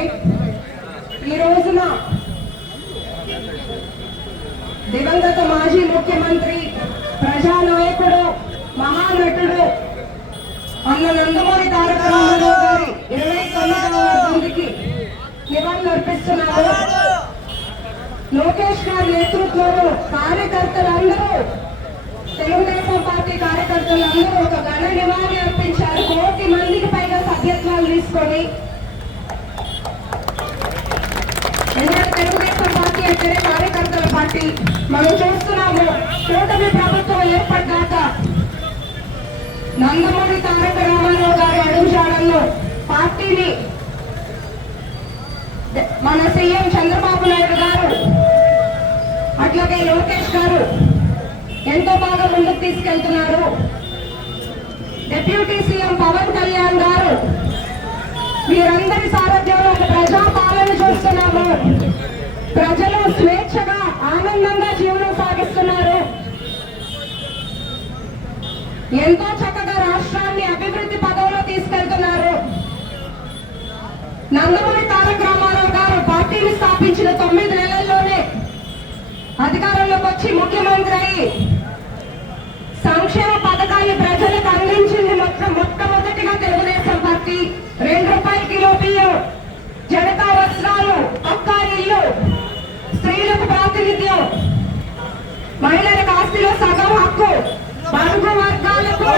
ఏంటంటే ఈ రోజున దివంగత మాజీ ముఖ్యమంత్రి ప్రజానాయకుడు మహానటుడు అన్న నందమూరి తారక రామారావు గారి ఇరవై తొమ్మిదవ వర్ధంతికి నివాళులు అర్పిస్తున్నారు. లోకేష్ గారి నేతృత్వంలో కార్యకర్తలందరూ తెలుగుదేశం పార్టీ కార్యకర్తలందరూ ఒక ఘన నివాళి అర్పించారు. కోటి మందికి తెలుగుదేశం పార్టీ కార్యకర్తల పార్టీ మనం చూస్తున్నాము. కూటమి ప్రభుత్వం ఏర్పడ్డాక నందమూరి తారక రామారావు గారి అడుగుజాడల్లో పార్టీని మన సీఎం చంద్రబాబు నాయుడు గారు అట్లాగే లోకేష్ గారు ఎంతో బాగా ముందుకు తీసుకెళ్తున్నారు. డిప్యూటీ సీఎం పవన్ కళ్యాణ్ గారు మీరందరి సారథ్యంలో ఒక ప్రజా పాలన చూస్తున్నాము. ప్రజలు స్వేచ్ఛగా ఆనందంగా జీవనం సాగిస్తున్నారు. ఎంతో చక్కగా రాష్ట్రాన్ని అభివృద్ధి పదంలో తీసుకు మహిళలకు ఆస్తిలో సగం హక్కు బడుగు వర్గాలకు